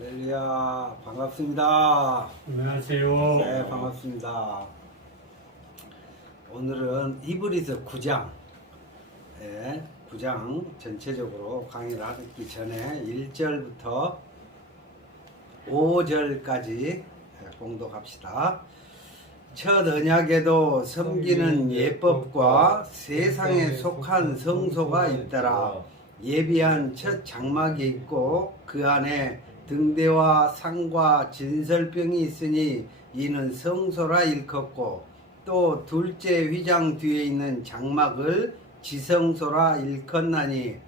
할렐루야, 반갑습니다. 안녕하세요. 네, 반갑습니다. 오늘은 히브리서 9장, 9장 전체적으로 강의를 하기 전에 1절부터 5절까지 공독합시다. 첫 언약에도 섬기는 예법과 세상에 속한 성소가 있더라. 예비한 첫 장막이 있고 그 안에 등대와 상과 진설병이 있으니 이는 성소라 일컫고 또 둘째 휘장 뒤에 있는 장막을 지성소라 일컫나니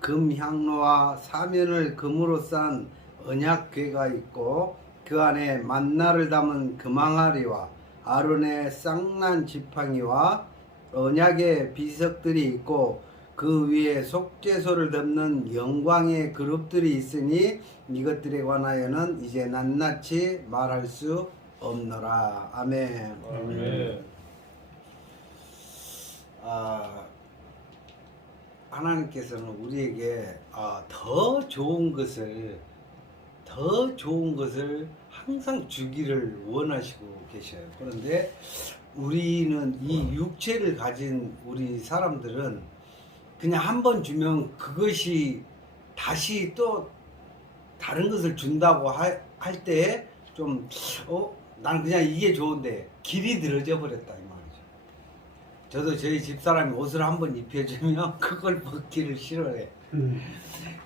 금향로와 사면을 금으로 싼 언약궤가 있고 그 안에 만나를 담은 금항아리와 아론의 쌍난 지팡이와 언약의 비석들이 있고 그 위에 속죄소를 덮는 영광의 그룹들이 있으니 이것들에 관하여는 이제 낱낱이 말할 수 없노라. 아멘. 아멘. 하나님께서는 우리에게 더 좋은 것을 항상 주기를 원하시고 계셔요. 그런데 우리는 이 육체를 가진 우리 사람들은 그냥 한 번 주면 그것이 다시 또 다른 것을 준다고 할 때 좀 난 그냥 이게 좋은데 길이 늘어져 버렸다 이 말이죠. 저도 저희 집사람이 옷을 한 번 입혀주면 그걸 벗기를 싫어해.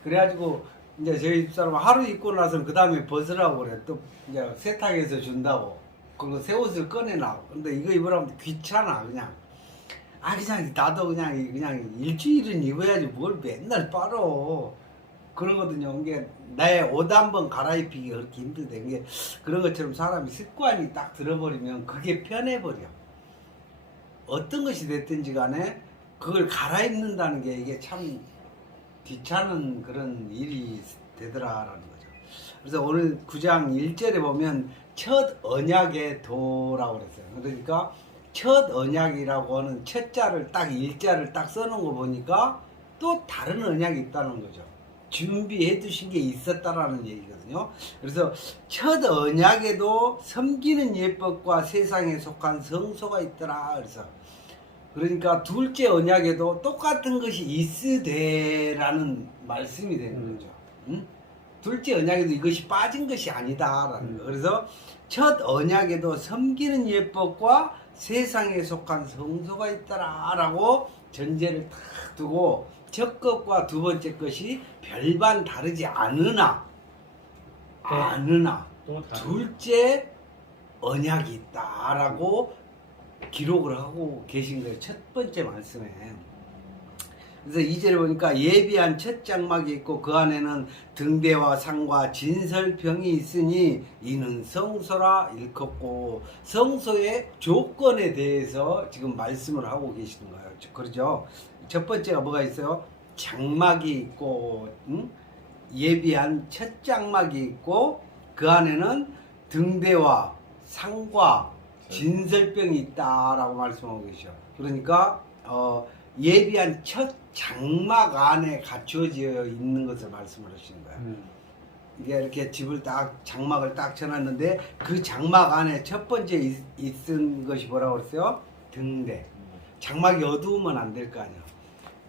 그래가지고 이제 저희 집사람은 하루 입고 나서는 그 다음에 벗으라고 그래. 또 이제 세탁해서 준다고. 그리고 새 옷을 꺼내놔. 근데 이거 입으라면 귀찮아 그냥. 그냥 나도 그냥 일주일은 입어야지 뭘 맨날 빨어. 그러거든요. 이게 나의 옷 한 번 갈아입히기가 그렇게 힘들대. 이게 그런 것처럼 사람이 습관이 딱 들어버리면 그게 편해버려. 어떤 것이 됐든지 간에 그걸 갈아입는다는 게 이게 참 귀찮은 그런 일이 되더라라는 거죠. 그래서 오늘 9장 1절에 보면 첫 언약의 도라고 그랬어요. 그러니까 첫 언약이라고 하는 첫 자를 딱 일자를 딱 써놓은 거 보니까 또 다른 언약이 있다는 거죠. 준비해 두신 게 있었다라는 얘기거든요. 그래서 첫 언약에도 섬기는 예법과 세상에 속한 성소가 있더라. 그러니까 둘째 언약에도 똑같은 것이 있으되라는 말씀이 되는 거죠. 둘째 언약에도 이것이 빠진 것이 아니다라는 거. 그래서 첫 언약에도 섬기는 예법과 세상에 속한 성소가 있더라라고 전제를 딱 두고 첫 것과 두 번째 것이 별반 다르지 않으나 둘째 언약이 있다라고 기록을 하고 계신 거예요. 첫 번째 말씀에. 그래서 2절에 보니까 예비한 첫 장막이 있고 그 안에는 등대와 상과 진설병이 있으니 이는 성소라 일컫고 성소의 조건에 대해서 지금 말씀을 하고 계시는 거예요. 그렇죠? 첫 번째가 뭐가 있어요? 장막이 있고 예비한 첫 장막이 있고 그 안에는 등대와 상과 진설병이 있다라고 말씀하고 계셔. 그러니까 예비한 첫 장막 안에 갖춰져 있는 것을 말씀을 하시는 거야. 이게 이렇게 집을 딱 장막을 딱 쳐놨는데 그 장막 안에 첫 번째 있은 것이 뭐라고 그랬어요? 등대. 장막이 어두우면 안 될 거 아니야.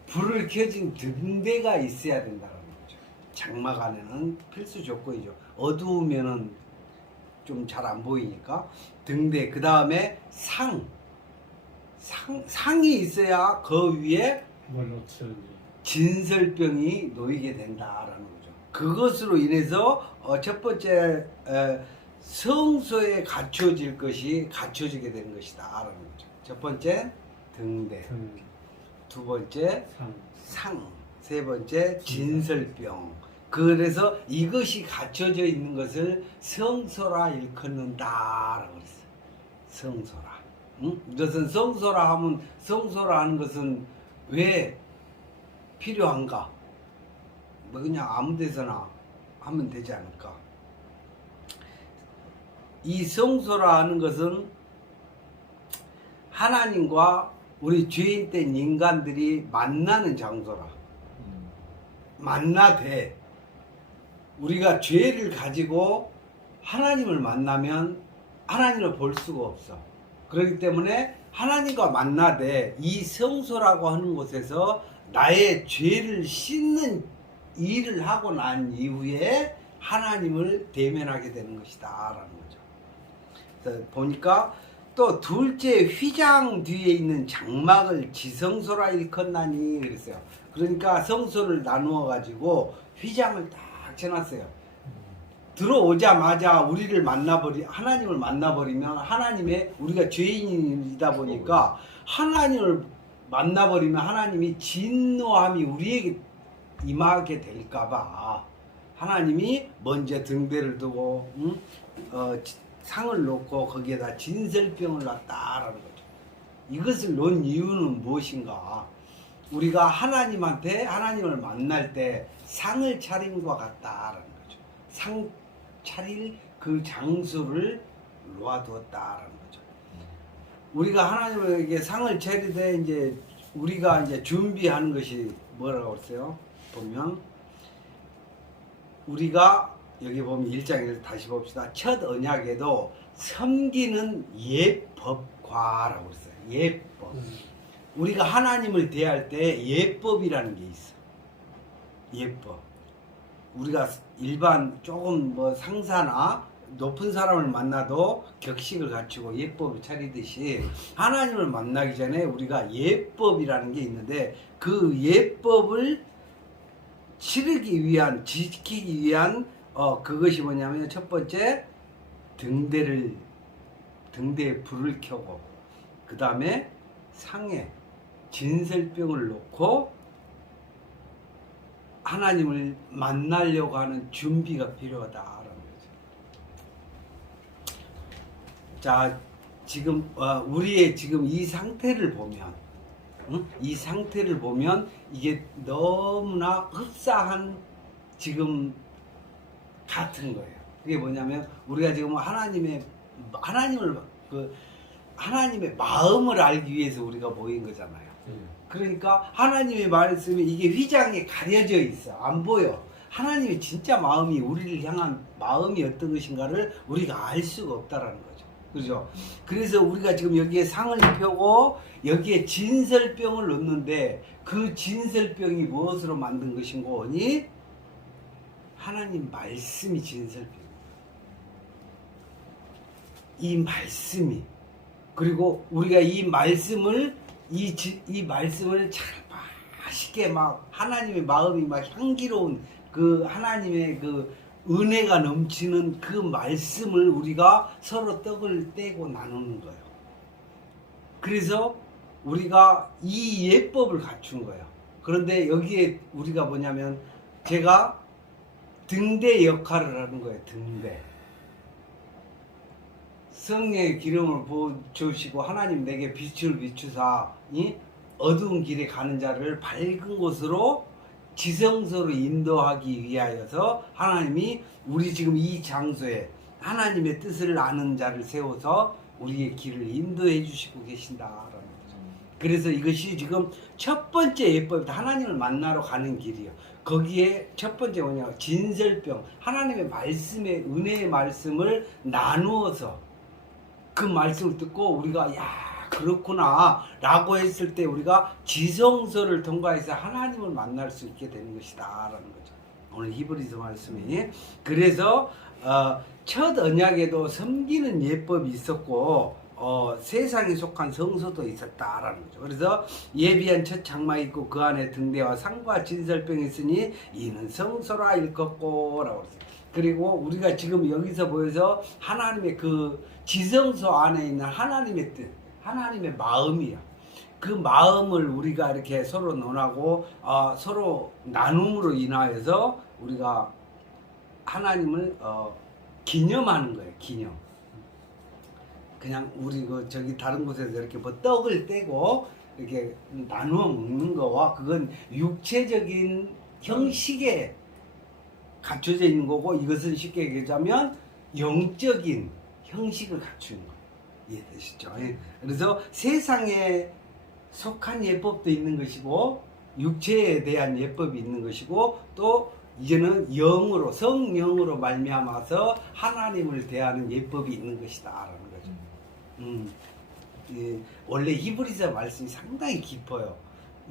불을 켜진 등대가 있어야 된다는 거죠. 장막 안에는 필수 조건이죠. 어두우면은 좀 잘 안 보이니까 등대. 그 다음에 상이 있어야 그 위에 진설병이 놓이게 된다라는 거죠. 그것으로 인해서 첫 번째 성소에 갖춰질 것이 갖춰지게 되는 것이다라는 거죠. 첫 번째 등대, 두 번째 상, 세 번째 진설병. 그래서 이것이 갖춰져 있는 것을 성소라 일컫는다라고 그랬어요. 성소라. 이것은 성소라 하면 성소라 하는 것은 왜 필요한가? 뭐 그냥 아무 데서나 하면 되지 않을까? 이 성소라 하는 것은 하나님과 우리 죄인된 인간들이 만나는 장소라. 만나되 우리가 죄를 가지고 하나님을 만나면 하나님을 볼 수가 없어. 그렇기 때문에 하나님과 만나되 이 성소라고 하는 곳에서 나의 죄를 씻는 일을 하고 난 이후에 하나님을 대면하게 되는 것이다 라는 거죠. 그래서 보니까 또 둘째 휘장 뒤에 있는 장막을 지성소라 일컫나니 그랬어요. 그러니까 성소를 나누어 가지고 휘장을 딱 쳐놨어요. 들어오자마자 우리를 하나님을 만나버리면 하나님의 우리가 죄인이다 보니까 하나님을 만나버리면 하나님이 진노함이 우리에게 임하게 될까봐 하나님이 먼저 등대를 두고 상을 놓고 거기에다 진설병을 놨다라는 거죠. 이것을 놓은 이유는 무엇인가? 우리가 하나님을 만날 때 상을 차림과 같다라는 거죠. 상 차릴 그 장소를 놓아두었다라는 거죠. 우리가 하나님에게 상을 차리되 이제 우리가 이제 준비하는 것이 뭐라고 했어요? 보면 우리가 여기 보면 1장에서 다시 봅시다. 첫 언약에도 섬기는 예법과라고 했어요. 예법. 우리가 하나님을 대할 때 예법이라는 게 있어. 예법. 우리가 일반 조금 뭐 상사나 높은 사람을 만나도 격식을 갖추고 예법을 차리듯이 하나님을 만나기 전에 우리가 예법이라는 게 있는데 그 예법을 지키기 위한 그것이 뭐냐면 첫 번째 등대에 불을 켜고 그 다음에 상에 진설병을 놓고 하나님을 만나려고 하는 준비가 필요하다라는 거죠. 자, 지금 우리의 지금 이 상태를 보면, 이 상태를 보면 이게 너무나 흡사한 지금 같은 거예요. 그게 뭐냐면 우리가 지금 하나님의 마음을 알기 위해서 우리가 모인 거잖아요. 그러니까 하나님의 말씀이 이게 휘장에 가려져 있어. 안 보여. 하나님의 진짜 마음이 우리를 향한 마음이 어떤 것인가를 우리가 알 수가 없다라는 거죠. 그죠? 그래서 우리가 지금 여기에 상을 펴고 여기에 진설병을 넣는데 그 진설병이 무엇으로 만든 것인고 하니 하나님 말씀이 진설병. 이 말씀이 그리고 우리가 이 말씀을 잘 맛있게 막 하나님의 마음이 막 향기로운 그 하나님의 그 은혜가 넘치는 그 말씀을 우리가 서로 떡을 떼고 나누는 거예요. 그래서 우리가 이 예법을 갖춘 거예요. 그런데 여기에 우리가 뭐냐면 제가 등대 역할을 하는 거예요. 등대. 성령의 기름을 부어주시고 하나님 내게 빛을 비추사 어두운 길에 가는 자를 밝은 곳으로 지성소로 인도하기 위하여서 하나님이 우리 지금 이 장소에 하나님의 뜻을 아는 자를 세워서 우리의 길을 인도해 주시고 계신다라는 거죠. 그래서 이것이 지금 첫 번째 예법이다. 하나님을 만나러 가는 길이요. 거기에 첫 번째 뭐냐? 진설병. 하나님의 말씀의 은혜의 말씀을 나누어서 그 말씀을 듣고 우리가 그렇구나 라고 했을 때 우리가 지성소를 통과해서 하나님을 만날 수 있게 되는 것이다 라는 거죠. 오늘 히브리서 말씀이 그래서 첫 언약에도 섬기는 예법이 있었고 세상에 속한 성소도 있었다라는 거죠. 그래서 예비한 첫 장막이 있고 그 안에 등대와 상과 진설병이 있으니 이는 성소라 일컫고 라고 했어요. 그리고 우리가 지금 여기서 보여서 하나님의 그 지성소 안에 있는 하나님의 뜻, 하나님의 마음이야. 그 마음을 우리가 이렇게 서로 논하고 서로 나눔으로 인하여서 우리가 하나님을 기념하는 거예요. 기념. 그냥 우리 저기 다른 곳에서 이렇게 뭐 떡을 떼고 이렇게 나누어 먹는 거와 그건 육체적인 형식에 갖춰져 있는 거고 이것은 쉽게 얘기하자면 영적인 형식을 갖추는 거예요. 이해되시죠? 그래서 세상에 속한 예법도 있는 것이고 육체에 대한 예법이 있는 것이고 또 이제는 영으로 성령으로 말미암아서 하나님을 대하는 예법이 있는 것이다라는 거죠. 예, 원래 히브리서 말씀이 상당히 깊어요.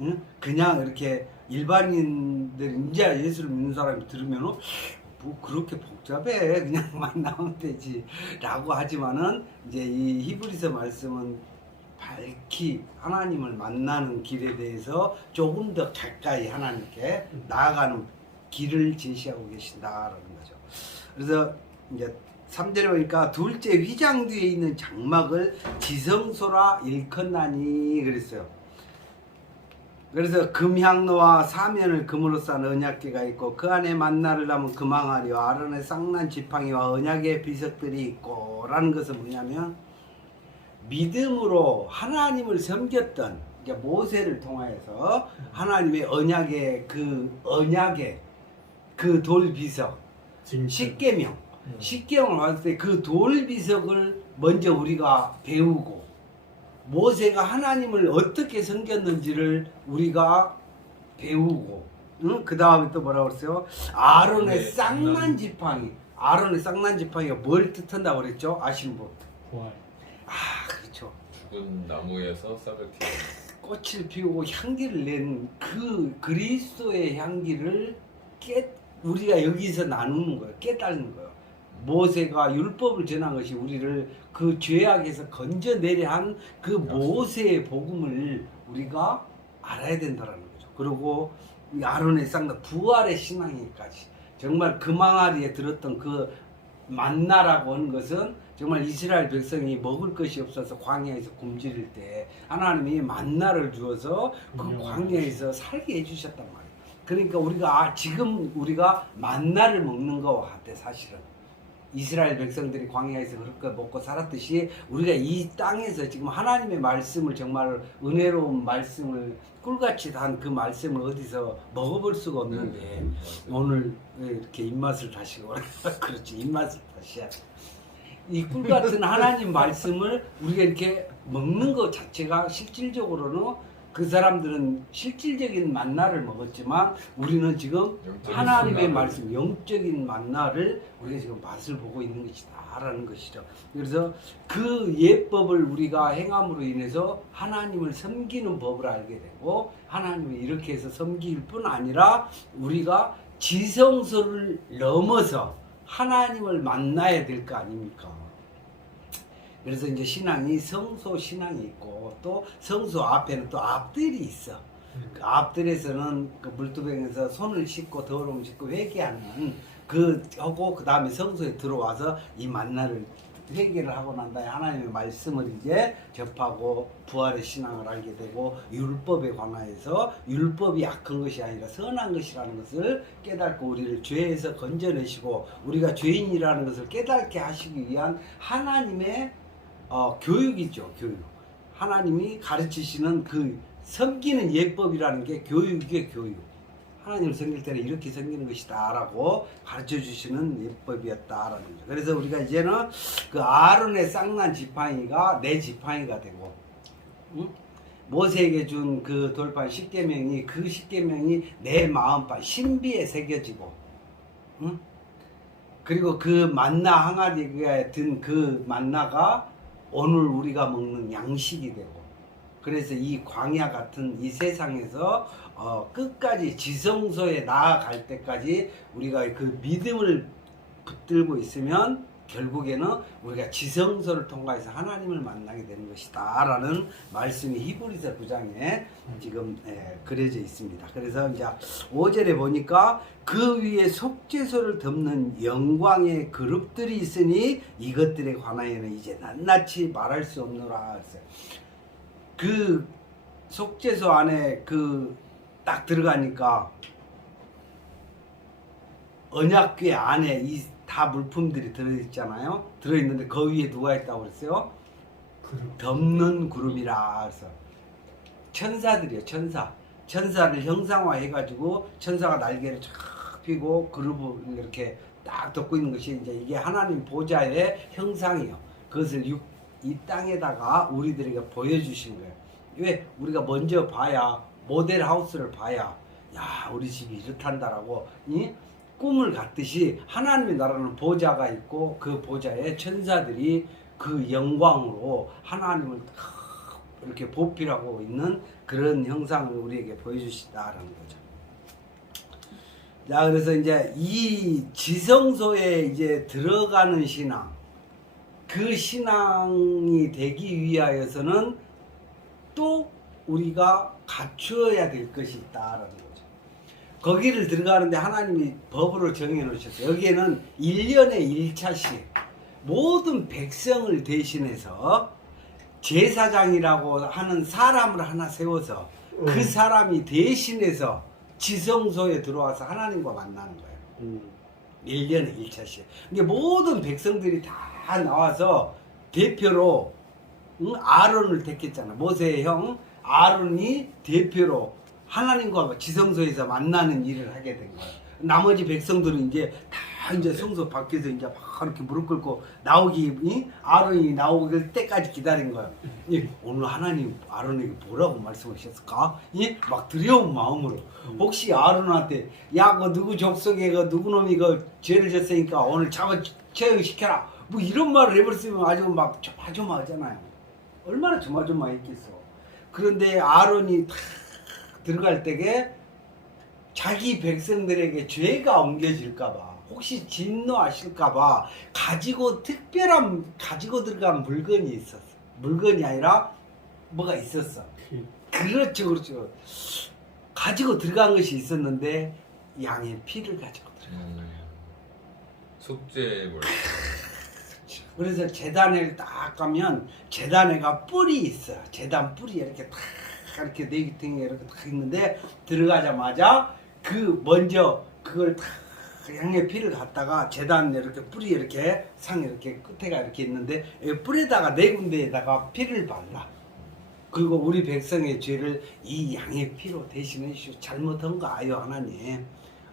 응? 그냥 이렇게 일반인들 이제 예수를 믿는 사람이 들으면 뭐 그렇게 복잡해 그냥 만나면 되지라고 하지만은 이제 이 히브리서 말씀은 밝히 하나님을 만나는 길에 대해서 조금 더 가까이 하나님께 나아가는 길을 제시하고 계신다라는 거죠. 그래서 이제 3절에 보니까 둘째 휘장 뒤에 있는 장막을 지성소라 일컫나니 그랬어요. 그래서 금향로와 사면을 금으로 싼 언약궤가 있고 그 안에 만나를 담은 금항아리와 아론의 쌍난 지팡이와 언약의 비석들이 있고 라는 것은 뭐냐면 믿음으로 하나님을 섬겼던 이제 모세를 통하여서 하나님의 언약의 그 돌비석 십계명 십계명을 봤을 때 그 돌비석을 먼저 우리가 배우고 모세가 하나님을 어떻게 섬겼는지를 우리가 배우고 그 다음에 또 뭐라고 그랬어요? 아론의 쌍난 지팡이. 아론의 쌍난 지팡이가 뭘 뜻한다고 그랬죠? 아신 분? 부활. 아 그렇죠. 죽은 나무에서 싹을 틔워 꽃을 피우고 향기를 낸 그 그리스도의 향기를 우리가 여기서 나누는 거예요. 깨닫는 거예요. 모세가 율법을 전한 것이 우리를 그 죄악에서 건져내려 한 그 모세의 복음을 우리가 알아야 된다는 거죠. 그리고 아론의 쌍난 부활의 신앙에까지 정말 금항아리에 들었던 그 만나라고 하는 것은 정말 이스라엘 백성이 먹을 것이 없어서 광야에서 굶주릴 때 하나님이 만나를 주어서 그 광야에서 살게 해주셨단 말이에요. 그러니까 우리가 지금 우리가 만나를 먹는 거와 같아. 사실은 이스라엘 백성들이 광야에서 그렇게 먹고 살았듯이 우리가 이 땅에서 지금 하나님의 말씀을 정말 은혜로운 말씀을 꿀같이 단 그 말씀을 어디서 먹어볼 수가 없는데 오늘 왜 이렇게 입맛을 다시 오라 그렇지 입맛을 다시 하자. 이 꿀같은 하나님 말씀을 우리가 이렇게 먹는 것 자체가 실질적으로는 그 사람들은 실질적인 만나를 먹었지만 우리는 지금 하나님의 말씀, 영적인 만나를 우리가 지금 맛을 보고 있는 것이다라는 것이죠. 그래서 그 예법을 우리가 행함으로 인해서 하나님을 섬기는 법을 알게 되고 하나님을 이렇게 해서 섬길 뿐 아니라 우리가 지성소를 넘어서 하나님을 만나야 될 거 아닙니까? 그래서 이제 신앙이 성소 신앙이 있고 또 성소 앞에는 또 앞들이 있어. 그 앞들에서는 그 물두병에서 손을 씻고 더러움 씻고 회개하는 그 하고 그 다음에 성소에 들어와서 이 만나를 회개를 하고 난 다음에 하나님의 말씀을 이제 접하고 부활의 신앙을 알게 되고 율법에 관하여서 율법이 악한 것이 아니라 선한 것이라는 것을 깨닫고 우리를 죄에서 건져내시고 우리가 죄인이라는 것을 깨닫게 하시기 위한 하나님의 교육이죠. 교육. 하나님이 가르치시는 그 섬기는 예법이라는 게 교육이에요. 교육. 하나님을 섬길 때는 이렇게 섬기는 것이다 라고 가르쳐 주시는 예법이었다라는 거죠. 그래서 우리가 이제는 그 아론의 쌍난 지팡이가 내 지팡이가 되고 모세에게 준 그 돌판 십계명이 그 십계명이 내 마음판 신비에 새겨지고 그리고 그 만나 항아리에 든 그 만나가 오늘 우리가 먹는 양식이 되고 그래서 이 광야 같은 이 세상에서 끝까지 지성소에 나아갈 때까지 우리가 그 믿음을 붙들고 있으면 결국에는 우리가 지성소를 통과해서 하나님을 만나게 되는 것이다 라는 말씀이 히브리서 9장에 지금 그려져 있습니다. 그래서 이제 5절에 보니까 그 위에 속죄소를 덮는 영광의 그룹들이 있으니 이것들에 관하여는 이제 낱낱이 말할 수 없노라. 그 속죄소 안에 그 딱 들어가니까 언약궤 안에 이 다 물품들이 들어있잖아요. 들어있는데 그 위에 누가 있다고 그랬어요? 덮는 그룹이라. 그래서 천사들이요. 천사를 형상화해가지고 천사가 날개를 쫙 펴고 그룹을 이렇게 딱 덮고 있는 것이 이제 이게 하나님 보좌의 형상이에요. 그것을 이 땅에다가 우리들에게 보여주신 거예요. 왜? 우리가 먼저 봐야 모델 하우스를 봐야 야 우리 집이 이렇단다라고 꿈을 갖듯이 하나님의 나라는 보좌가 있고 그 보좌에 천사들이 그 영광으로 하나님을 이렇게 보필하고 있는 그런 형상을 우리에게 보여주시다라는 거죠. 자, 그래서 이제 이 지성소에 이제 들어가는 신앙, 그 신앙이 되기 위하여서는 또 우리가 갖추어야 될 것이 있다라는 거죠. 거기를 들어가는데 하나님이 법으로 정해 놓으셨어요. 여기에는 1년에 1차씩 모든 백성을 대신해서 제사장이라고 하는 사람을 하나 세워서 그 사람이 대신해서 지성소에 들어와서 하나님과 만나는 거예요. 1년에 1차씩. 이게 모든 백성들이 다 나와서 대표로 아론을 택했잖아. 모세의 형 아론이 대표로 하나님과 지성소에서 만나는 일을 하게 된 거예요. 나머지 백성들은 이제 다 이제 성소 밖에서 이제 막 이렇게 무릎 꿇고 아론이 나오길 때까지 기다린 거예요. 오늘 하나님 아론에게 뭐라고 말씀하셨을까? 막 두려운 마음으로 혹시 아론한테 야, 그 누구 족속에 그 누구 놈이 그 죄를 졌으니까 오늘 잡아 처형시켜라. 뭐 이런 말을 해버렸으면 아주 막 조마조마하잖아요. 얼마나 조마조마했겠어. 그런데 아론이 탁 들어갈 때에 자기 백성들에게 죄가 옮겨질까봐 혹시 진노하실까봐 특별한 가지고 들어간 물건이 있었어. 물건이 아니라 뭐가 있었어. 그렇죠. 가지고 들어간 것이 있었는데 양의 피를 가지고 들어간 거예요. 속죄물. 그래서 제단에 딱 가면 제단에가 뿔이 있어. 제단 뿔이 이렇게 탁 이렇게 네기탱이 이렇게 딱 있는데 들어가자마자 먼저 그걸 탁 양의 피를 갖다가 제단에 이렇게 뿔이 이렇게 상 이렇게 끝에가 이렇게 있는데 뿔에다가 네 군데에다가 피를 발라. 그리고 우리 백성의 죄를 이 양의 피로 대신해 주시오. 잘못한 거 아요 하나님.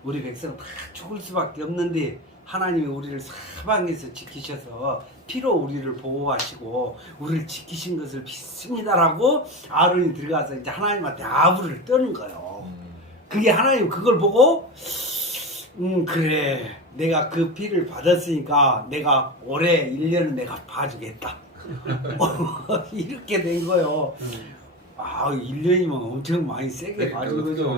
우리 백성 다 죽을 수밖에 없는데 하나님이 우리를 사방에서 지키셔서 피로 우리를 보호하시고 우리를 지키신 것을 믿습니다라고 아론이 들어가서 이제 하나님한테 아부를 떠는 거예요. 그게 하나님 그걸 보고 그래 내가 그 피를 받았으니까 내가 올해 1년은 내가 봐주겠다. 이렇게 된 거예요. 1년이면 엄청 많이 세게 봐준 거죠.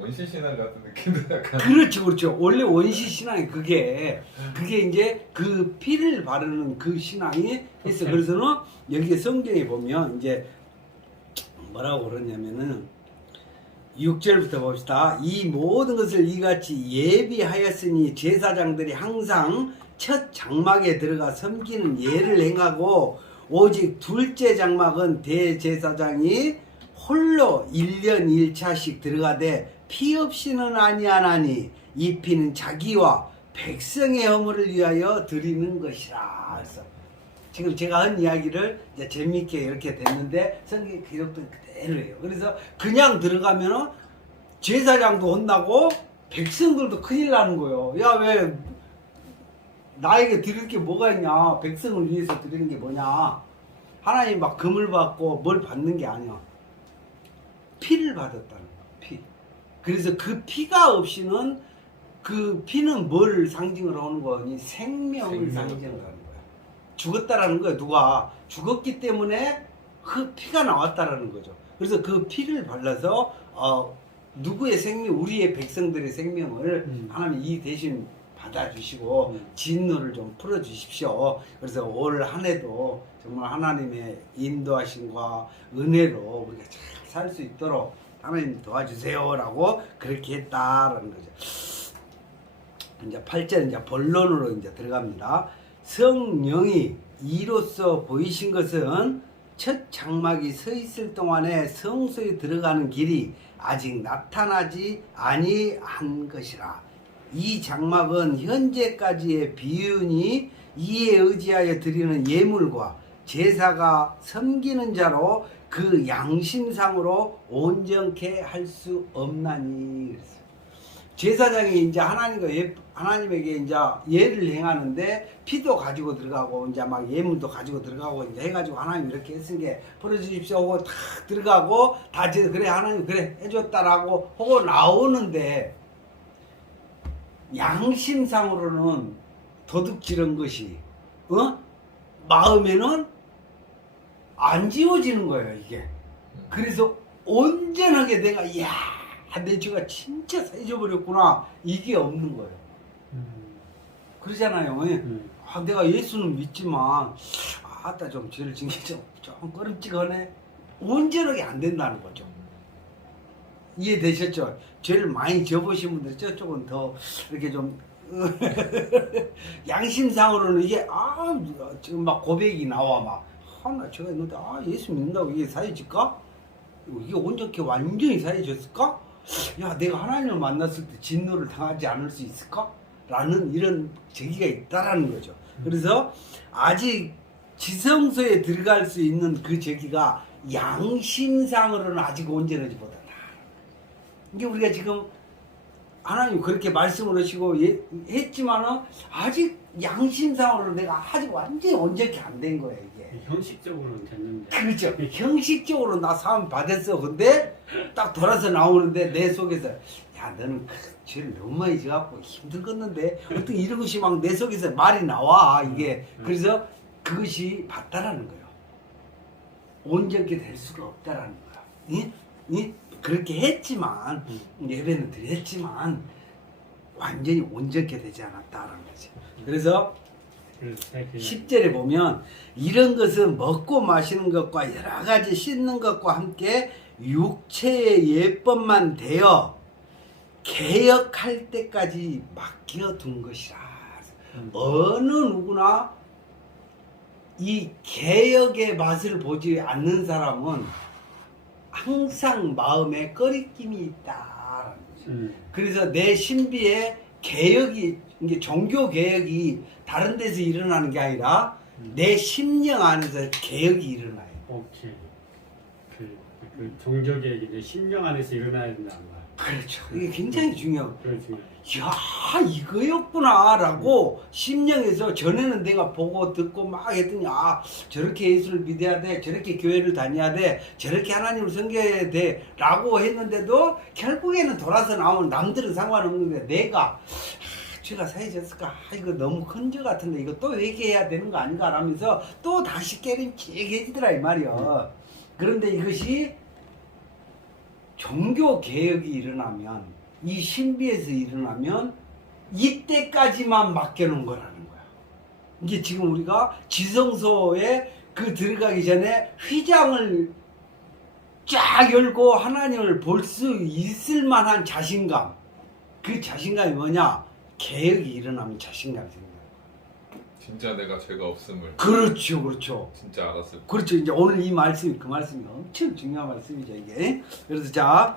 원시 신앙 같은 느낌도 약간. 그렇죠. 원래 원시 신앙이 그게 이제 그 피를 바르는 그 신앙이 있어. 그래서는 여기 성경에 보면 이제 뭐라고 그러냐면은 6절부터 봅시다. 이 모든 것을 이같이 예비하였으니 제사장들이 항상 첫 장막에 들어가 섬기는 예를 행하고 오직 둘째 장막은 대제사장이 홀로 1년 1차씩 들어가되 피 없이는 아니하나니 이 피는 자기와 백성의 허물을 위하여 드리는 것이라. 그래서 지금 제가 한 이야기를 이제 재미있게 이렇게 됐는데 성경에 기록된 그대로예요. 그래서 그냥 들어가면은 제사장도 혼나고 백성들도 큰일 나는 거예요. 야, 왜 나에게 드릴 게 뭐가 있냐? 백성을 위해서 드리는 게 뭐냐? 하나님 막 금을 받고 뭘 받는 게 아니야. 피를 받았다는 거야. 피. 그래서 그 피가 없이는 그 피는 뭘 상징으로 하는 거니? 생명을 상징으로 하는 거야. 죽었다라는 거야. 누가 죽었기 때문에 그 피가 나왔다라는 거죠. 그래서 그 피를 발라서 누구의 생명, 우리의 백성들의 생명을 하나님 이 대신 받아주시고 진노를 좀 풀어주십시오. 그래서 올 한 해도 정말 하나님의 인도하심과 은혜로 우리가 잘 살 수 있도록 하나님 도와주세요라고 그렇게 했다라는 거죠. 이제 8절 이제 본론으로 이제 들어갑니다. 성령이 이로써 보이신 것은 첫 장막이 서 있을 동안에 성소에 들어가는 길이 아직 나타나지 아니한 것이라. 이 장막은 현재까지의 비윤이 이에 의지하여 드리는 예물과 제사가 섬기는 자로 그 양심상으로 온전케 할 수 없나니. 그랬어요. 제사장이 이제 하나님에게 이제 예를 행하는데 피도 가지고 들어가고 이제 막 예물도 가지고 들어가고 이제 해가지고 하나님 이렇게 했은 게 풀어주십시오 하고 탁 들어가고 다 그래 하나님 그래 해줬다라고 하고 나오는데 양심상으로는 도둑질한 것이 마음에는 안 지워지는 거예요 이게. 그래서 온전하게 내가 내 죄가 진짜 사해져버렸구나 이게 없는 거예요. 그러잖아요. 내가 예수는 믿지만 아따 좀 죄를 지은 게 좀 꺼름직하네. 온전하게 안 된다는 거죠. 이해되셨죠? 죄를 많이 져보신 분들 저쪽은 더 이렇게 좀 양심상으로는 이게 지금 막 고백이 나와 나 죄가 있는데 예수 믿는다고 이게 사해질까? 이게 온전히 완전히 사해졌을까? 야 내가 하나님을 만났을 때 진노를 당하지 않을 수 있을까? 라는 이런 제기가 있다라는 거죠. 그래서 아직 지성소에 들어갈 수 있는 그 제기가 양심상으로는 아직 온전하지 못하다. 이게 우리가 지금 하나님 그렇게 말씀을 하시고 했지만은 아직 양심상으로 내가 아직 완전히 온전히 안 된 거예요 이게. 형식적으로는 됐는데. 그렇죠. 형식적으로 나 사함 받았어. 근데 딱 돌아서 나오는데 내 속에서 야 너는 죄를 너무 많이 져갖고 힘들겠는데 어떻게 이러고시 막 내 속에서 말이 나와 이게. 그래서 그것이 맞다라는 거예요. 온전히 될 수가 없다라는 거야. 그렇게 했지만 예배는 드렸지만 완전히 온전히 되지 않았다라는 거지. 그래서 10절에 보면 이런 것은 먹고 마시는 것과 여러 가지 씻는 것과 함께 육체의 예법만 되어 개혁할 때까지 맡겨둔 것이라. 어느 누구나 이 개혁의 맛을 보지 않는 사람은 항상 마음에 꺼리낌이 있다라는 거죠. 그래서 내 신비에 개혁이, 이게 종교 개혁이 다른 데서 일어나는 게 아니라 내 심령 안에서 개혁이 일어나요. 오케이. 그 종교 개혁이 내 심령 안에서 일어나야 된다는 거야. 그렇죠. 이게 굉장히 중요해요. 그렇지. 야 이거였구나라고 심령에서 전에는 내가 보고 듣고 막 했더니 저렇게 예수를 믿어야 돼, 저렇게 교회를 다녀야 돼, 저렇게 하나님을 섬겨야 돼 라고 했는데도 결국에는 돌아서 나오면 남들은 상관없는데 내가 죄가 사해졌을까? 이거 너무 큰 죄 같은데 이거 또 회개해야 되는 거 아닌가 라면서 또 다시 깨림직해지더라 이 말이야. 그런데 이것이 종교 개혁이 일어나면 이 신비에서 일어나면 이때까지만 맡겨놓은 거라는 거야. 이게 지금 우리가 지성소에 들어가기 전에 휘장을 쫙 열고 하나님을 볼 수 있을 만한 자신감. 그 자신감이 뭐냐? 개혁이 일어나면 자신감이 생겨요. 진짜 내가 죄가 없음을. 그렇죠, 그렇죠. 진짜 알았을 때. 그렇죠. 이제 오늘 이 말씀이 그 말씀이 엄청 중요한 말씀이죠 이게. 그래서 자.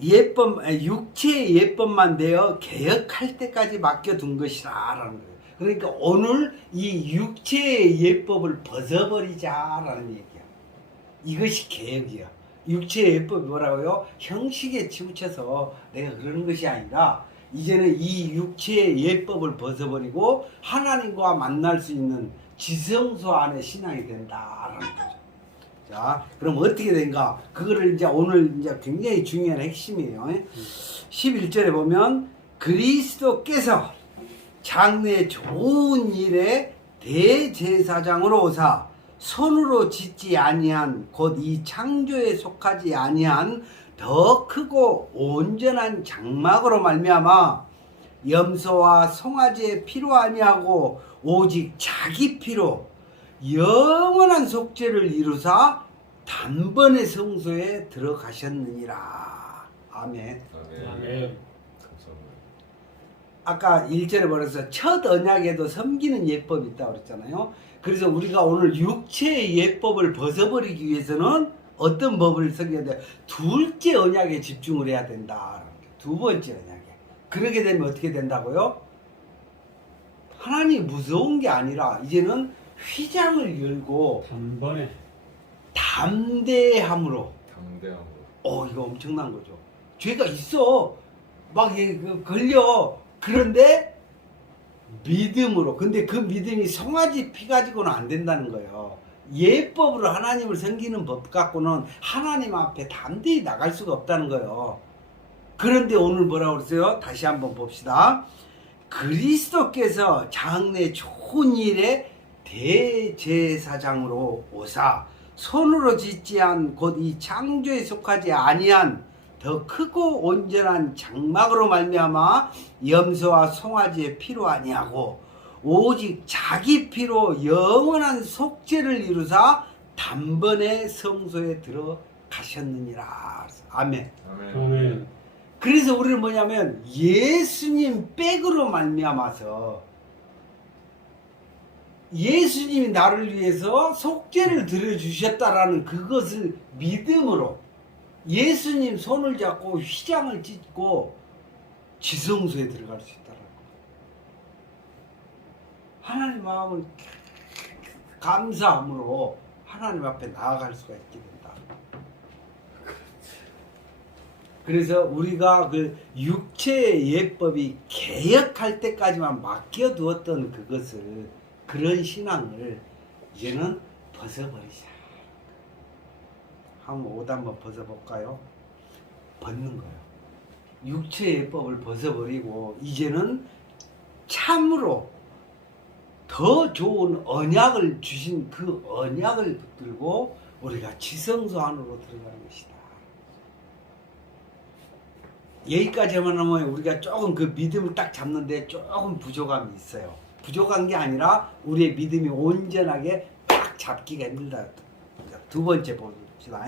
육체의 예법만 되어 개혁할 때까지 맡겨둔 것이라라는 거예요. 그러니까 오늘 이 육체의 예법을 벗어버리자라는 얘기야. 이것이 개혁이야. 육체의 예법이 뭐라고요? 형식에 치우쳐서 내가 그러는 것이 아니라 이제는 이 육체의 예법을 벗어버리고 하나님과 만날 수 있는 지성소 안에 신앙이 된다라는 거죠. 자, 그럼 어떻게 된가? 그거를 이제 오늘 이제 굉장히 중요한 핵심이에요. 11절에 보면 그리스도께서 장래 좋은 일에 대제사장으로 오사 손으로 짓지 아니한 곧 이 창조에 속하지 아니한 더 크고 온전한 장막으로 말미암아 염소와 송아지의 피로 아니하고 오직 자기 피로 영원한 속죄를 이루사 단번에 성소에 들어가셨느니라. 아멘. 아멘. 감사합니다. 아까 1절에 말해서 첫 언약에도 섬기는 예법이 있다고 그랬잖아요. 그래서 우리가 오늘 육체의 예법을 벗어버리기 위해서는 어떤 법을 섬겨야 돼? 둘째 언약에 집중을 해야 된다. 두 번째 언약에. 그러게 되면 어떻게 된다고요? 하나님이 무서운 게 아니라 이제는 휘장을 열고 단번에 담대함으로. 담대함으로. 이거 엄청난 거죠. 죄가 있어. 막 걸려. 그런데 믿음으로. 근데 그 믿음이 송아지 피 가지고는 안 된다는 거예요. 예법으로 하나님을 섬기는 법 갖고는 하나님 앞에 담대히 나갈 수가 없다는 거예요. 그런데 오늘 뭐라고 그랬어요? 다시 한번 봅시다. 그리스도께서 장래 좋은 일에 대제사장으로 오사 손으로 짓지 않은 곧 이 창조에 속하지 아니한 더 크고 온전한 장막으로 말미암아 염소와 송아지의 피로 아니하고 오직 자기 피로 영원한 속죄를 이루사 단번에 성소에 들어가셨느니라. 아멘. 아멘. 아멘. 그래서 우리는 뭐냐면 예수님 백으로 말미암아서 예수님이 나를 위해서 속죄를 드려주셨다라는 그것을 믿음으로 예수님 손을 잡고 휘장을 찢고 지성소에 들어갈 수 있다라는 거예요. 하나님 마음을 감사함으로 하나님 앞에 나아갈 수가 있게 된다. 그래서 우리가 그 육체의 예법이 개혁할 때까지만 맡겨두었던 그것을 그런 신앙을 이제는 벗어버리자. 한번 옷 한번 벗어볼까요? 벗는 거예요. 육체의 예법을 벗어버리고 이제는 참으로 더 좋은 언약을 주신 그 언약을 붙들고 우리가 지성소 안으로 들어가는 것이다. 여기까지만 하면 우리가 조금 그 믿음을 딱 잡는데 조금 부족함이 있어요. 부족한 게 아니라 우리의 믿음이 온전하게 딱 잡기가 힘들다. 두 번째 봅시다.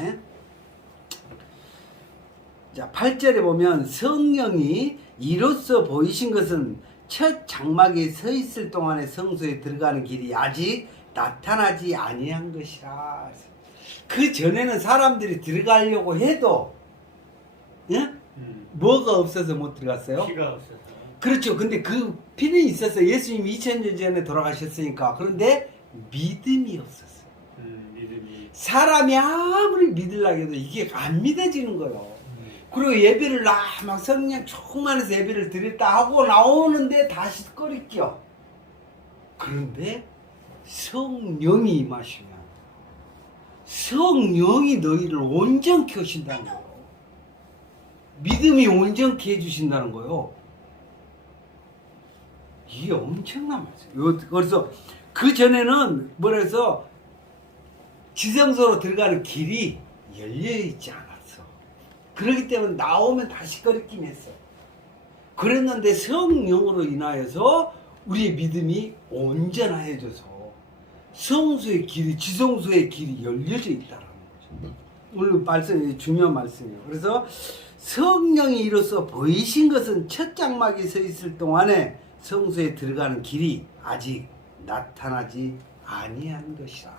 자, 8절에 보면 성령이 이로써 보이신 것은 첫 장막에 서 있을 동안에 성소에 들어가는 길이 아직 나타나지 아니한 것이라. 그 전에는 사람들이 들어가려고 해도 예? 뭐가 없어서 못 들어갔어요? 피가 없어서. 그렇죠. 근데 그 피는 있었어요. 예수님이 2000년 전에 돌아가셨으니까. 그런데 믿음이 없었어요. 믿음이. 사람이 아무리 믿으려고 해도 이게 안 믿어지는 거예요. 그리고 예배를 막 성령 충만해서 예배를 드렸다 하고 나오는데 다시 꺼리껴. 그런데 성령이 임하시면 성령이 너희를 온전케 하신다는 거예요. 믿음이 온전케 해주신다는 거예요. 이게 엄청난 말이에요. 그래서 그 전에는 뭐라 해서 지성소로 들어가는 길이 열려있지 않았어. 그렇기 때문에 나오면 다시 꺼리긴 했어. 그랬는데 성령으로 인하여서 우리의 믿음이 온전해져서 성소의 길이, 지성소의 길이 열려져 있다는 거죠. 오늘 말씀이 중요한 말씀이에요. 그래서 성령이 이로써 보이신 것은 첫 장막에 서 있을 동안에 성소에 들어가는 길이 아직 나타나지 아니한 것이라.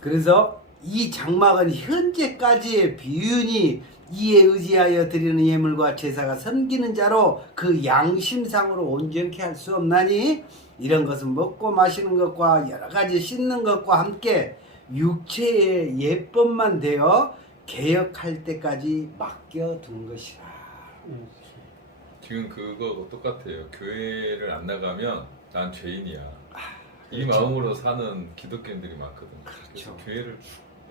그래서 이 장막은 현재까지의 비윤이 이에 의지하여 드리는 예물과 제사가 섬기는 자로 그 양심상으로 온전케 할 수 없나니 이런 것은 먹고 마시는 것과 여러 가지 씻는 것과 함께 육체의 예법만 되어 개혁할 때까지 맡겨둔 것이라. 지금 그거 똑같아요. 교회를 안 나가면 난 죄인이야. 이 그렇죠. 마음으로 사는 기독교인들이 많거든. 그렇죠. 그래서 교회를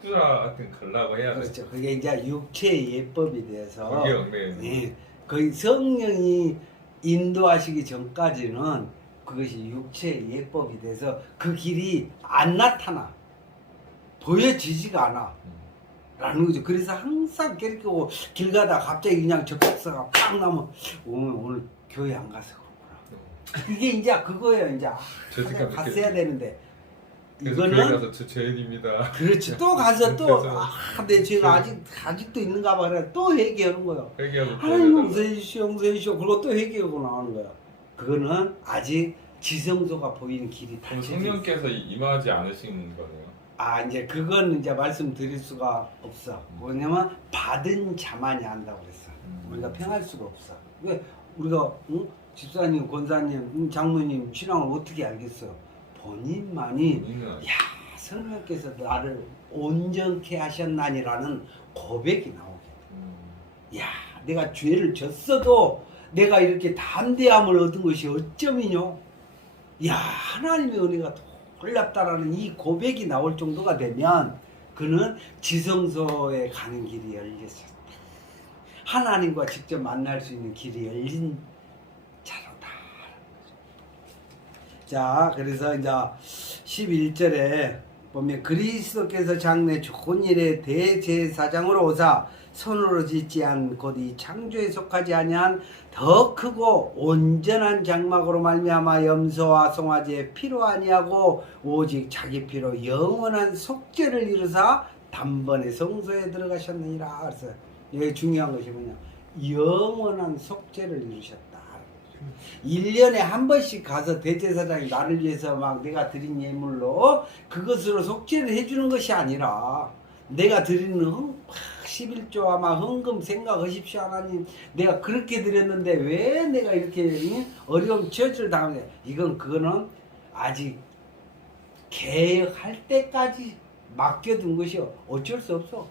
축구라 하여튼 가려고 해야 돼. 그렇죠. 그게 이제 육체의 예법이 돼서 거기에 얽매이는. 예, 거의 성령이 인도하시기 전까지는 그것이 육체의 예법이 돼서 그 길이 안 나타나. 보여지지가 않아. 라는 거죠. 그래서 항상 깨르고 길 가다가 갑자기 그냥 접촉사가 팍 나면 오늘 교회 안 가서 그렇구나. 이게 이제 그거예요. 이제 죄책감 갔어야 되는데 그래서 교회 이거는 가서 저 죄인입니다. 그렇지. 또 가서 또 그래서 내 죄가 아직도 있는가 봐. 그래 또 회개하는 거예요. 회개하고 하나님 용서해 주시오, 용서해 주시오. 그리고 또 회개하고 나오는 거야. 그거는 아직 지성소가 보이는 길이 그럼 닫혀져 있어. 성령께서 임하지 않으신 거네요. 아, 이제 그건 이제 말씀드릴 수가 없어. 뭐냐면 받은 자만이 한다고 그랬어. 우리가 평할 수가 없어. 왜 우리가 집사님, 권사님, 장모님 신앙을 어떻게 알겠어요? 본인만이 본인은 야, 성령께서 나를 온전케 하셨나니라는 고백이 나오게 돼. 야, 내가 죄를 졌어도 내가 이렇게 담대함을 얻은 것이 어쩌면요. 야, 하나님의 은혜가 놀랍다라는 이 고백이 나올 정도가 되면 그는 지성소에 가는 길이 열렸었다. 하나님과 직접 만날 수 있는 길이 열린 자로다. 자, 그래서 이제 11절에 보면 그리스도께서 장래 좋은 일의 대제사장으로 오사 손으로 짓지 않은 곧 이 창조에 속하지 아니한 더 크고 온전한 장막으로 말미암아 염소와 송아지의 피로 아니하고 오직 자기 피로 영원한 속죄를 이루사 단번에 성소에 들어가셨느니라. 그래서 여기 중요한 것이 뭐냐, 영원한 속죄를 이루셨다. 1년에 한 번씩 가서 대제사장이 나를 위해서 막 내가 드린 예물로 그것으로 속죄를 해주는 것이 아니라 내가 드리는 11조와 막 헌금 생각하십시오. 하나님, 내가 그렇게 드렸는데 왜 내가 이렇게 어려움 처지를 당하냐. 그거는 아직 개혁할 때까지 맡겨둔 것이요, 어쩔 수 없어.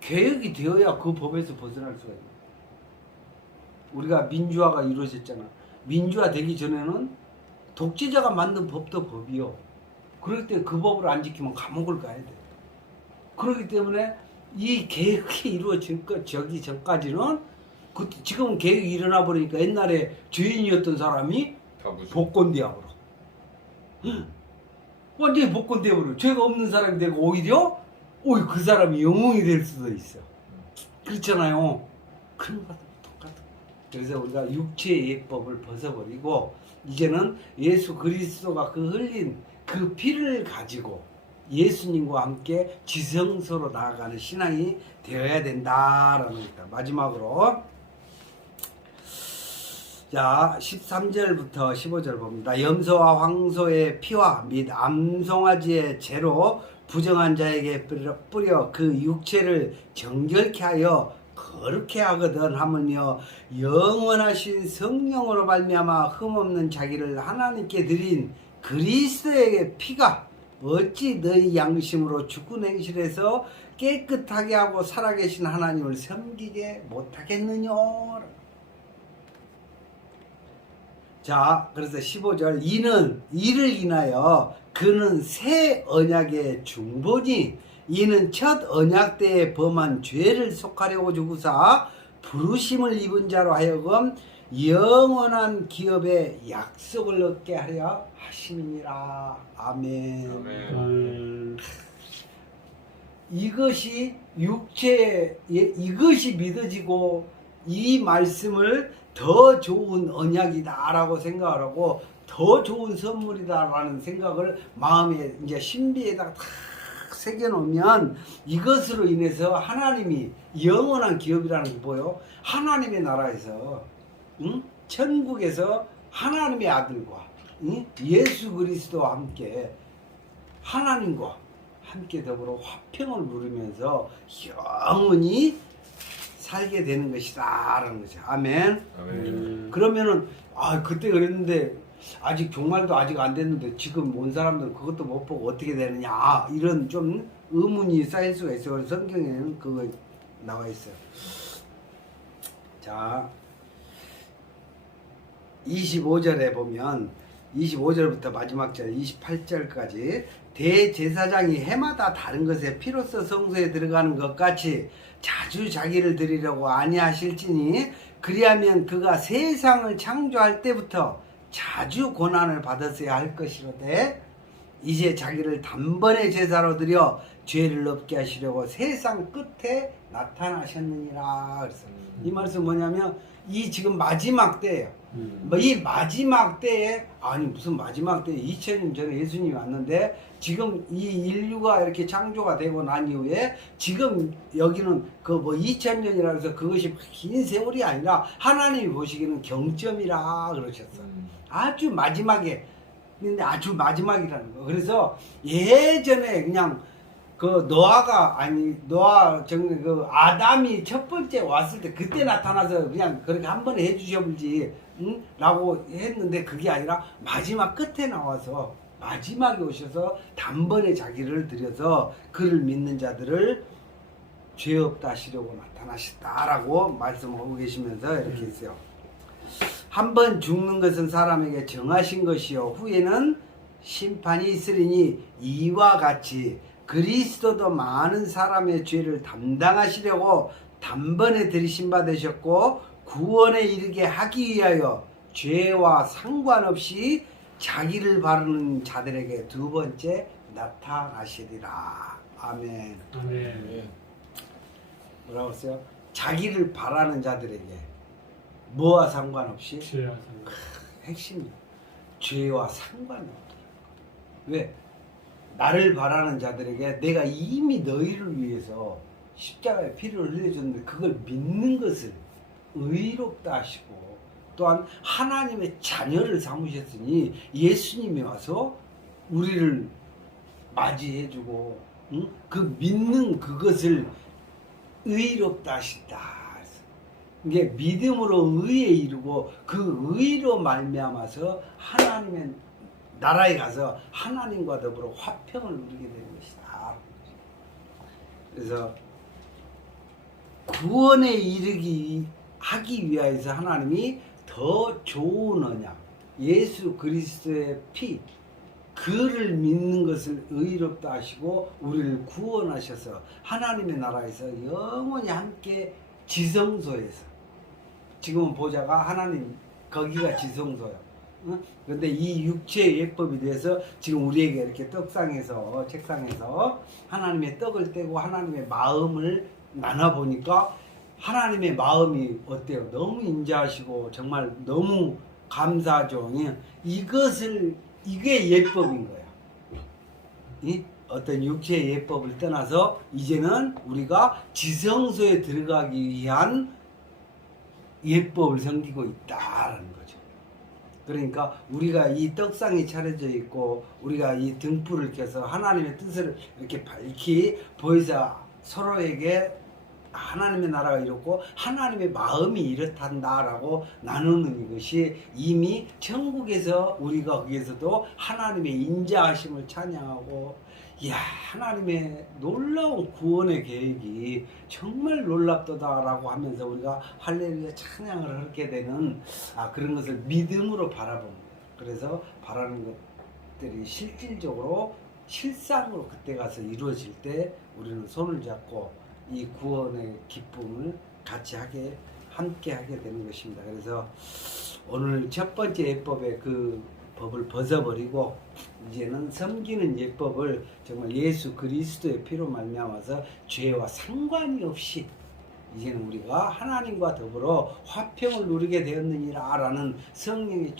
개혁이 되어야 그 법에서 벗어날 수가 있는. 우리가 민주화가 이루어졌잖아. 민주화 되기 전에는 독재자가 만든 법도 법이요. 그럴 때 그 법을 안 지키면 감옥을 가야 돼. 그렇기 때문에 이 개혁이 이루어질 것 저기 전까지는 지금은 개혁이 일어나 버리니까 옛날에 죄인이었던 사람이 복권되어 버려. 완전히 복권되어 버려. 죄가 없는 사람이 되고 오히려 그 사람이 영웅이 될 수도 있어. 그렇잖아요. 그런 것 똑같아. 그래서 우리가 육체의 예법을 벗어버리고 이제는 예수 그리스도가 그 흘린 그 피를 가지고 예수님과 함께 지성소로 나아가는 신앙이 되어야 된다라는 겁니다. 마지막으로 자 13절부터 15절 봅니다. 염소와 황소의 피와 및 암송아지의 재로 부정한 자에게 뿌려 그 육체를 정결케 하여 거룩케 하거든 하물며 영원하신 성령으로 말미암아 흠없는 자기를 하나님께 드린 그리스도에게 피가 어찌 너희 양심으로 죽은 행실에서 깨끗하게 하고 살아계신 하나님을 섬기게 못하겠느냐. 자, 그래서 15절 이를 인하여 그는 새 언약의 중보니 이는 첫 언약 때에 범한 죄를 속하려고 주구사 부르심을 입은 자로 하여금 영원한 기업의 약속을 얻게 하려 하심이니라. 아멘. 아멘. 이것이 이것이 믿어지고 이 말씀을 더 좋은 언약이다라고 생각을 하고 더 좋은 선물이다라는 생각을 마음에 이제 신비에다가 탁 새겨놓으면 이것으로 인해서 하나님이 영원한 기업이라는 게 뭐예요? 하나님의 나라에서 천국에서 하나님의 아들과 예수 그리스도와 함께 하나님과 함께 더불어 화평을 누리면서 영원히 살게 되는 것이다라는 거죠. 아멘. 아멘. 그러면은 그때 그랬는데 아직 종말도 아직 안 됐는데 지금 온 사람들은 그것도 못 보고 어떻게 되느냐 이런 좀 의문이 쌓일 수가 있어요. 성경에는 그거 나와 있어요. 자 25절에 보면 25절부터 마지막 절 28절까지 대제사장이 해마다 다른 것에 피로써 성소에 들어가는 것 같이 자주 자기를 드리려고 아니하실지니 그리하면 그가 세상을 창조할 때부터 자주 고난을 받았어야 할 것이로되 이제 자기를 단번에 제사로 드려 죄를 없게 하시려고 세상 끝에 나타나셨느니라. 그래서 이 말씀 뭐냐면 이 지금 마지막 때예요. 이 마지막 때에 무슨 마지막 때에 2000년 전에 예수님이 왔는데 지금 이 인류가 이렇게 창조가 되고 난 이후에 지금 여기는 2000년이라 해서 그것이 긴 세월이 아니라 하나님이 보시기에는 경점이라 그러셨어. 아주 마지막에 근데 아주 마지막이라는 거. 그래서 예전에 그냥 아담이 첫 번째 왔을 때 그때 나타나서 그냥 그렇게 한 번에 해주셔볼지 라고 했는데 그게 아니라 마지막 끝에 나와서 마지막에 오셔서 단번에 자기를 들여서 그를 믿는 자들을 죄 없다 하시려고 나타나셨다라고 말씀하고 계시면서 이렇게 있어요. 한 번 죽는 것은 사람에게 정하신 것이요 후에는 심판이 있으리니 이와 같이 그리스도도 많은 사람의 죄를 담당하시려고 단번에 들이신 바 되셨고 구원에 이르게 하기 위하여 죄와 상관없이 자기를 바르는 자들에게 두 번째 나타나시리라. 아멘. 아멘. 뭐라고 했어요? 자기를 바라는 자들에게 뭐와 상관없이 죄와 상관. 핵심이야. 죄와 상관이 없더라고. 왜? 나를 바라는 자들에게 내가 이미 너희를 위해서 십자가에 피를 흘려줬는데 그걸 믿는 것을 의롭다 하시고 또한 하나님의 자녀를 삼으셨으니 예수님이 와서 우리를 맞이해주고 응? 그 믿는 그것을 의롭다 하신다. 이게 믿음으로 의에 이르고 그 의로 말미암아서 하나님의 나라에 가서 하나님과 더불어 화평을 누리게 되는 것이다. 그래서 구원에 이르기 하기 위하여서 하나님이 더 좋은 언약, 예수 그리스도의 피, 그를 믿는 것을 의롭다 하시고 우리를 구원하셔서 하나님의 나라에서 영원히 함께 지성소에서 지금은 보자가 하나님 거기가 지성소야. 그런데 이 육체의 예법에 대해서 지금 우리에게 이렇게 떡상에서 책상에서 하나님의 떡을 떼고 하나님의 마음을 나눠보니까 하나님의 마음이 어때요? 너무 인자하시고 정말 너무 감사하죠. 이게 예법인 거야. 이? 어떤 육체의 예법을 떠나서 이제는 우리가 지성소에 들어가기 위한 예법을 섬기고 있다라는 거죠. 그러니까 우리가 이 떡상이 차려져 있고 우리가 이 등불을 켜서 하나님의 뜻을 이렇게 밝히 보여서 서로에게 하나님의 나라가 이렇고 하나님의 마음이 이렇단다라고 나누는 이것이 이미 천국에서 우리가 거기에서도 하나님의 인자하심을 찬양하고 이야 하나님의 놀라운 구원의 계획이 정말 놀랍도다라고 하면서 우리가 할렐루야 찬양을 하게 되는 그런 것을 믿음으로 바라봅니다. 그래서 바라는 것들이 실질적으로 실상으로 그때 가서 이루어질 때 우리는 손을 잡고 이 구원의 기쁨을 같이 함께 하게 되는 것입니다. 그래서 오늘 첫 번째 예법의 그 법을 벗어버리고 이제는 섬기는 예법을 정말 예수 그리스도의 피로 말미암아서 죄와 상관이 없이 이제는 우리가 하나님과 더불어 화평을 누리게 되었느니라라는 성령의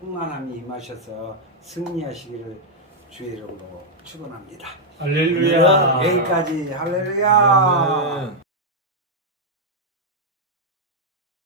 충만함이 임하셔서 승리하시기를 주의 이름으로 축원합니다. 할렐루야. 오늘은 여기까지 할렐루야. 아멘.